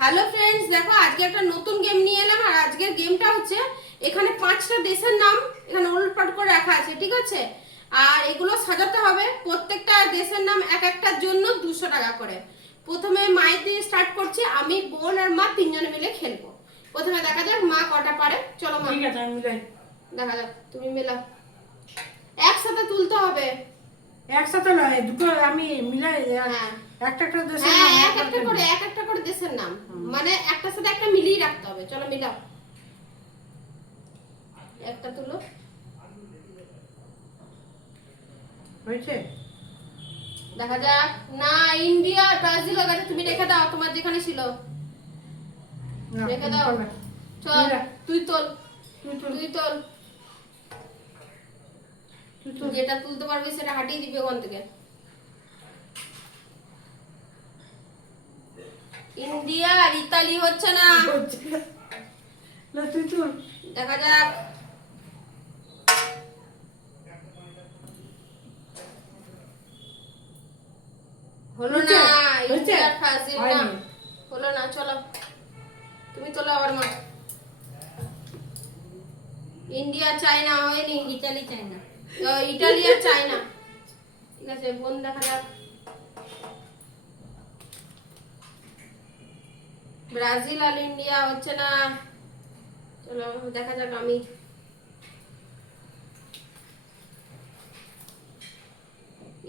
Hello friends দেখো আজকে একটা নতুন গেম নিয়ে এলাম আর আজকের গেমটা হচ্ছে এখানে পাঁচটা দেশের নাম এখানে উল্টপাট করে রাখা আছে ঠিক আছে? আর এগুলো সাজাতে হবে প্রত্যেকটা দেশের নাম এক একটার জন্য দুশো টাকা করে। প্রথমে মায়ের দিয়ে স্টার্ট করছি আমি বোন আর মা তিনজনে মিলে খেলব। প্রথমে দেখা যাক মা কটা পারে। চলো মা। ঠিক আছে আমি মিলাই। দেখা যাক তুমি মেলাও। একসাথে তুলতে হবে। একসাথে নয় দুটো আমি মিলাই হ্যাঁ। একটা একটা দেশের হ্যাঁ নাম এক একটা করে। এক একটা করে দেশের নাম। মানে একটার সাথে একটা মিলিয়ে রাখতে হবে। চলো মিলাও। একটা তুলো। হয়েছে? দেখা যাক। না ইন্ডিয়া ব্রাজিল হয়ে তুমি রেখে দাও তোমার যেখানে ছিল। রেখে দাও। চল তুই তোল। তুই তোল। যেটা তুলতে পারবি সেটা হাঁটিয়ে দিবি ওখান থেকে। ইন্ডিয়া আর ইতালি হচ্ছে না। দেখা যাক। হলো না? ইন্ডিয়ার না। হলো না চলো। তুমি তোলো আবার মা ইন্ডিয়া চায়না হয়নি ইতালি চাইনা ও, ইটালি আর চায়না। ঠিক আছে বোন দেখা যাক। ব্রাজিল আর ইন্ডিয়া হচ্ছে না। চলো দেখা যাক আমি।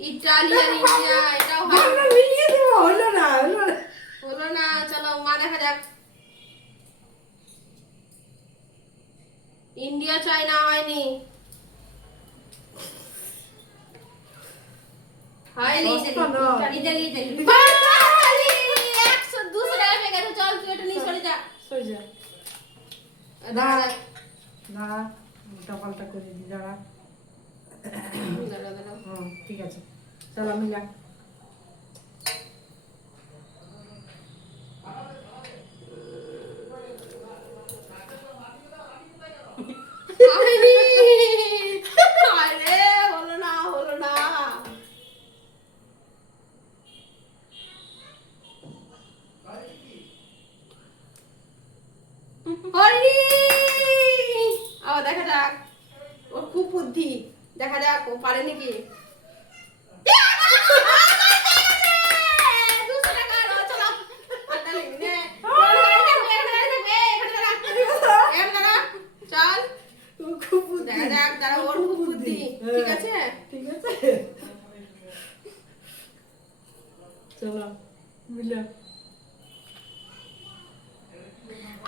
ইটালি আর ইন্ডিয়া এটাও না, না, মিলিয়ে দেবো, হলো না হলো না। চলো মা দেখা যাক। ইন্ডিয়া চায়না হয়নি। হয়নি। সস্তা নয়। ইতালি ইতালি বাঙালি! একশো দুশো টাকা পেয়ে গেছে চল তুই এটা নিয়ে সরে যাক। দাঁড়া উল্টা পাল্টা করে দি দাঁড়া দাঁড়া, দাঁড়া। হুম ঠিক আছে চলো মিলা হয়নি! আরে, হলো না, হলো না। হয়নি! আবার দেখা যাক। ওর খুব বুদ্ধি। দেখা যাক ও পারে নাকি? ঠিক আছে ঠিক আছে। চলো মিলা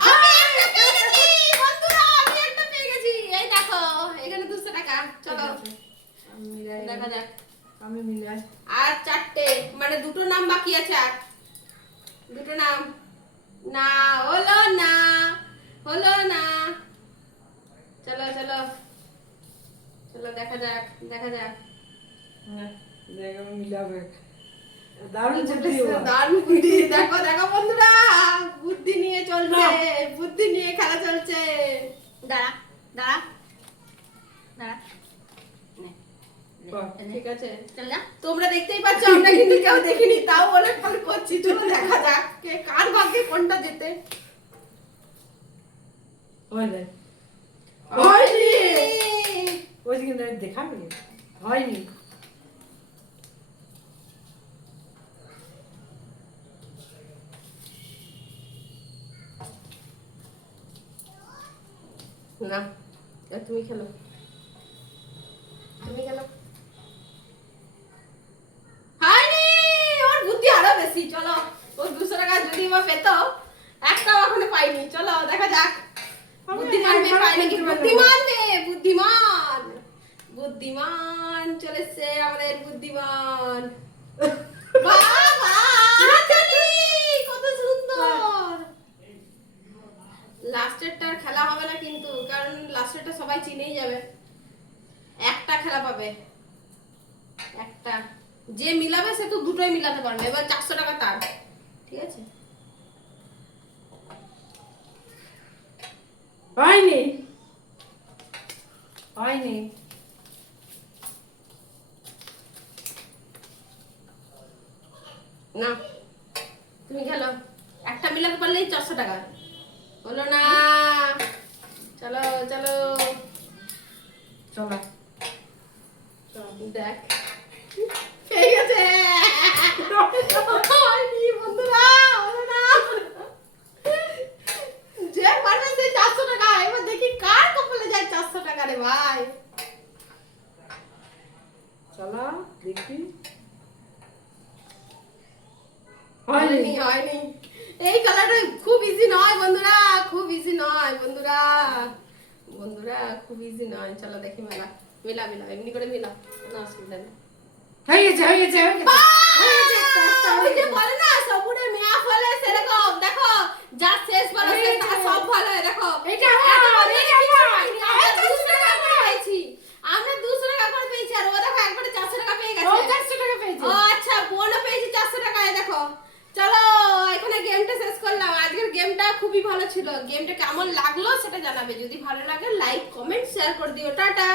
আমি একটা পেয়ে গেছি বন্ধুরা আমি একটা পেয়ে গেছি এই দেখো এখানে দুশো টাকা চলো আমি মিলাই দেখা যাক। আমি মিলাই আর চারটে মানে দুটো নাম বাকি আছে আর। দুটো নাম। না হলো না হলো না। চলো চলো। চলো দেখা যাক দেখা যাক। হ্যাঁ, দারুণ বুদ্ধি ও। দারুণ বুদ্ধি। দেখো দেখো বন্ধুরা বুদ্ধি নিয়ে চলছে বুদ্ধি নিয়ে খেলা চলছে। দাঁড়া দাঁড়া দাঁড়া। ঠিক আছে। তোমরা দেখতেই পাচ্ছ আমরা কিন্তু কেউ দেখিনি তাও বলে ফোন করছি। চলো দেখা যাক কে কার ভাগ্যে কোনটা যেতে দেখাবে হয়নি না তুমি খেলো তুমি খেলো হয়নি ওর বুদ্ধি আরও বেশি চলো। ও দুশো টাকা যদি বা পেত একটাও এখনও পাইনি। চলো দেখা যাক। বুদ্ধিমান মেয়ে পাই নাকি। বুদ্ধিমান মেয়ে বুদ্ধিমান। বুদ্ধিমান চলেছে আমাদের বুদ্ধিমান। বাবা কত সুন্দর। লাস্টেরটা আর খেলা হবে না কিন্তু কারণ লাস্টেরটা সবাই চিনেই যাবে। একটা খেলা পাবে। একটা। যে মিলাবে সে তো দুটোই মিলাতে পারবে এবার চারশো টাকা তার। ঠিক আছে? হয়নি। হয়নি। না তুমি খেলো। একটা মিলাতে পারলেই চারশো টাকা। হলো না। চলো। চলো। চলো দেখ পেয়ে গেছে হয়নি, বন্ধুরা, হলো না। যে পারবে সে চারশো টাকা এবার দেখি কার কপালে যায় চারশো টাকা ভাই চলো দেখি হয়নি হয়নি হয়নি এই কালারটা খুব ইজি নয় বন্ধুরা খুব ইজি নয় বন্ধুরা। বন্ধুরা খুব ইজি নয়। চলো দেখি মেলা। মেলা মেলা এমনি করে মেলা। কোনো অসুবিধা নেই। হয়ে গেছে হয়ে গেছে হয়ে গেছে। বলে না সবুরে মেয়া ফলে সেরকম দেখো যা শেষ বলে হয়ে শেষ গেছে। তার সব ভালো হয়, দেখো এটা আমার, এত এটা কিছু আমার। হয়নি, আমরা দুশো টাকা করে পেয়েছি আমরা দুশো টাকা করে পেয়েছি আর ও দেখো একবারে চারশো টাকা পেয়ে ও গেছে চারশো টাকা পেয়েছে ও আচ্ছা বোনও পেয়েছি চারশো টাকায় দেখো চলো এখানে গেমটা শেষ করলাম আজকের গেমটা খুবই ভালো ছিল গেমটা কেমন লাগল সেটা জানাবে। যদি ভালো লাগে লাইক কমেন্ট শেয়ার করে দিও। টাটা!